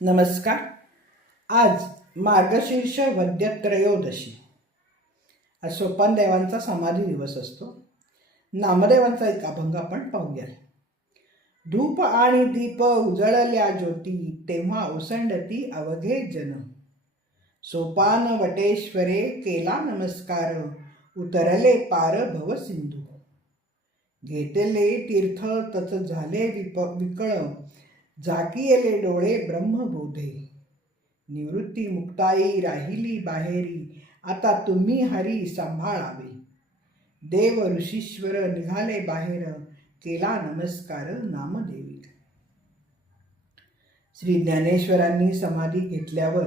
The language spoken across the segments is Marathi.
नमस्कार. आज मार्गशीर्ष वद्य त्रयोदशी आज सोपानदेवांचा समाधी दिवस असतो. नामदेवांचा एक अभंग आपण पाहूया. धूप आणि दीप उजळल्या ज्योती तेव्हा ओसंडती अवघे जन. सोपान वटेश्वरे केला नमस्कार उतरले पार भव सिंधू. घेतले तीर्थ तच झाले विप विकळ. झाकियले डोळे ब्रह्मबोधे. निवृत्ती मुक्ताई राहिली बाहेरी आता तुम्ही हरी सांभाळावे. देव ऋषीश्वर निघाले बाहेर केला नमस्कार नामदेवी. श्री ज्ञानेश्वरांनी समाधी घेतल्यावर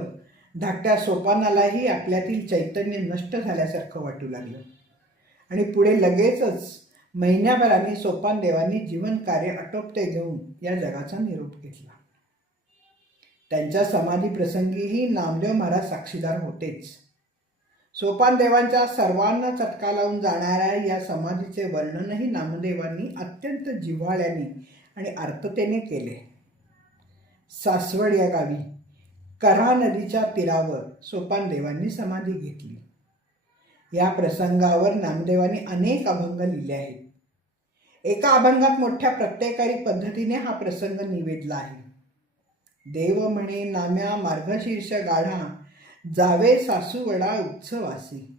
धाकट्या सोपानालाही आपल्यातील चैतन्य नष्ट झाल्यासारखं वाटू लागलं. आणि पुढे लगेचच महिन्याभराने सोपान देवांनी जीवन कार्य आटोपते घेऊन या जगाचा निरोप घेतला. त्यांच्या समाधी प्रसंगीही नामदेव महाराज साक्षीदार होतेच. सोपान देवांच्या सर्वांना चटका लावून जाणाऱ्या या समाधीचे वर्णनही नामदेवांनी अत्यंत जिव्हाळ्याने आणि आर्ततेने केले. सासवड या गावी करा नदीच्या तीरावर सोपान देवांनी समाधी घेतली. या प्रसंगावर नामदेवांनी अनेक अभंग लिहिले आहेत. एका अभंगात मोठ्या प्रत्ययकारी पद्धतीने हा प्रसंग निवेदला आहे. देव म्हणे नाम्या मार्गशीर्ष गाढा जावे सासूवडा उत्सवासी.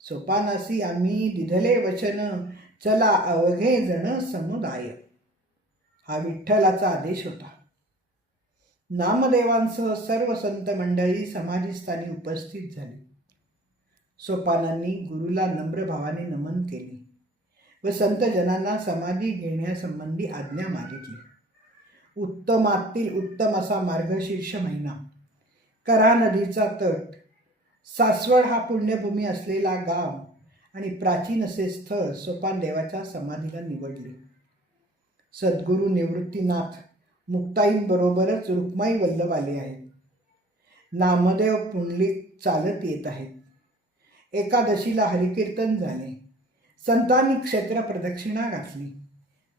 सोपानासी आम्ही दिधले वचन चला अवघे जण समुदाय. हा विठ्ठलाचा आदेश होता. नामदेवांसह सर्व संत मंडळी समाधीस्थानी उपस्थित झाली. सोपानांनी गुरुला नम्र भावाने नमन केले व संत जनांना समाधी घेण्यासंबंधी आज्ञा मागितली. उत्तमातील उत्तम असा मार्गशीर्ष महिना. करा नदीचा तट. सासवड हा पुण्यभूमी असलेला गाव आणि प्राचीन असे स्थळ सोपान देवाच्या समाधीला निवडले. सद्गुरू निवृत्तीनाथ मुक्ताईंबरोबरच रुक्माई वल्लभ आले आहेत. नामदेव पुंडलिक चालत येत आहेत. एकादशीला हरिकीर्तन झाले. संतांनी क्षेत्र प्रदक्षिणा घातली.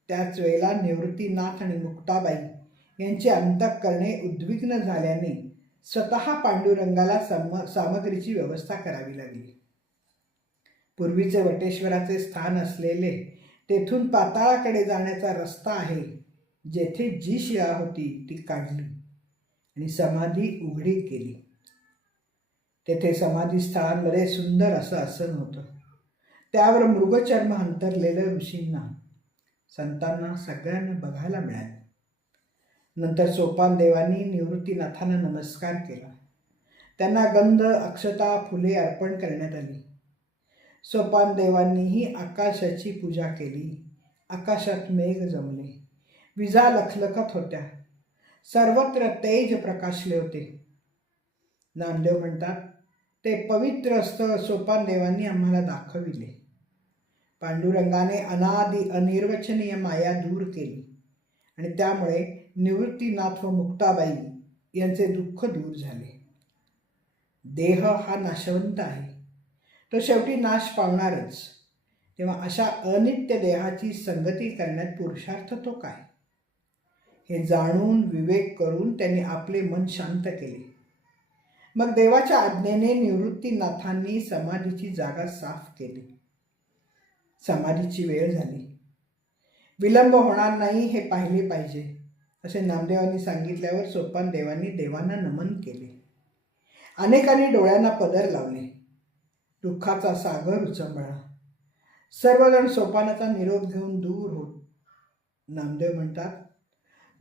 त्याच वेळेला निवृत्तीनाथ आणि मुक्ताबाई यांचे अंतःकरणे उद्विग्न झाल्याने स्वतः पांडुरंगाला सम सामग्रीची व्यवस्था करावी लागली. पूर्वीचे वटेश्वराचे स्थान असलेले तेथून पाताळाकडे जाण्याचा रस्ता आहे. जेथे जी शिळा होती ती काढली आणि समाधी उघडी केली तेथे समाधी स्थळांमध्ये सुंदर असं आसन होतं. त्यावर मृगचर्म अंतरलेलं ऋषींना संतांना सगळ्यांना बघायला मिळाले. नंतर सोपान देवांनी निवृत्तीनाथांना नमस्कार केला. त्यांना गंध अक्षता फुले अर्पण करण्यात आली. सोपान देवांनीही आकाशाची पूजा केली. आकाशात मेघ जमले. विजा लखलखत होत्या. सर्वत्र तेज प्रकाशले होते. नामदेव म्हणतात ते पवित्र स्थळ सोपान देवांनी आम्हाला दाखविले. पांडुरंगाने अनादि अनिर्वचनीय माया दूर केली आणि त्यामुळे निवृत्तीनाथ व मुक्ताबाई यांचे दुःख दूर झाले. देह हा नाशवंत आहे. तो शेवटी नाश पावणारच. तेव्हा अशा अनित्य देहाची संगती करण्यात पुरुषार्थ तो काय? हे जाणून विवेक करून त्यांनी आपले मन शांत केले. मग देवाच्या आज्ञेने निवृत्तीनाथांनी समाधीची जागा साफ केली. समाधीची वेळ झाली. विलंब होणार नाही हे पाहिले पाहिजे असे नामदेवांनी सांगितल्यावर सोपान देवांनी देवांना नमन केले. अनेकांनी डोळ्यांना पदर लावले. दुःखाचा सागर उचंबळा. सर्वजण सोपानाचा निरोप घेऊन दूर होत. नामदेव म्हणतात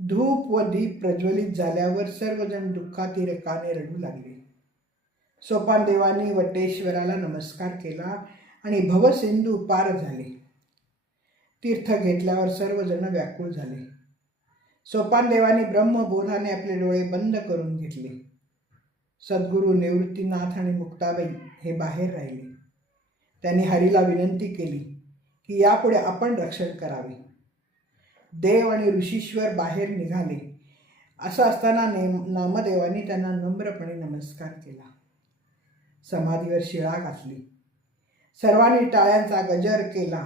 धूप व दीप प्रज्वलित झाल्यावर सर्वजण दुःखातिरेकाने रडू लागले. सोपानदेवाने वटेश्वराला नमस्कार केला आणि भवसिंधू पार झाले. तीर्थ घेतल्यावर सर्वजण व्याकुळ झाले. सोपानदेवाने ब्रह्मबोधाने आपले डोळे बंद करून घेतले. सद्गुरू निवृत्तीनाथ आणि मुक्ताबाई हे बाहेर राहिले. त्यांनी हरीला विनंती केली की यापुढे आपण रक्षण करावे. देव आणि ऋषीश्वर बाहेर निघाले. असं असताना नेम नामदेवांनी त्यांना नम्रपणे नमस्कार केला. समाधीवर शिळा घातली. सर्वांनी टाळ्यांचा गजर केला.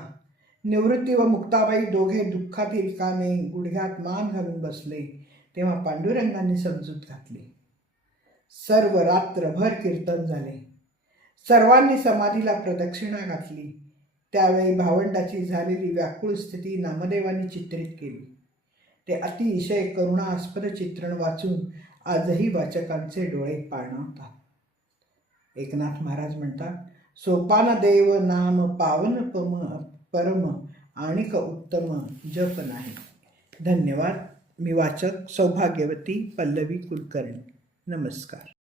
निवृत्ती व मुक्ताबाई दोघे दुःखातील कामे गुडघ्यात मान घालून बसले तेव्हा पांडुरंगांनी समजूत घातली. सर्व रात्रभर कीर्तन झाले. सर्वांनी समाधीला प्रदक्षिणा घातली. त्यावेळी भावंडाची झालेली व्याकुळ स्थिती नामदेवांनी चित्रित केली. ते अतिशय करुणास्पद चित्रण वाचून आजही वाचकांचे डोळे पाणवतात एकनाथ महाराज म्हणतात सोपान देव नाम पावन पम परम आणिक उत्तम जप नाही. धन्यवाद. मी वाचक सौभाग्यवती पल्लवी कुलकर्णी. नमस्कार.